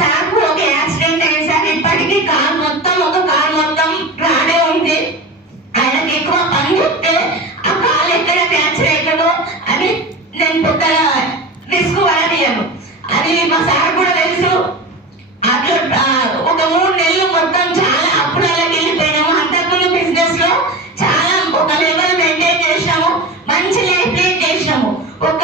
సార్కు ఒక యాక్సిడెంట్ అయింది సార్. ఇప్పటికీ కాలు మొత్తం రానే ఉంది. ఆయనకి ఎక్కువ పని చెప్తే ఆ కాలు ఎక్కడ ఫ్రాక్చర్ అవుతుందో అని నేను కొత్తగా రిస్క్ పడనియను. అది మా సార్ కూడా తెలుసు. అట్లా ఒక 3 నెలలు మొత్తం చాలా అప్పుడాలకు వెళ్ళిపోయినాము. అంతకుముందు బిజినెస్ లో చాలా ఒక లెవెల్ మెయింటైన్ చేసినాము, మంచి లైఫ్ లీడ్ చేసినాము. ఒక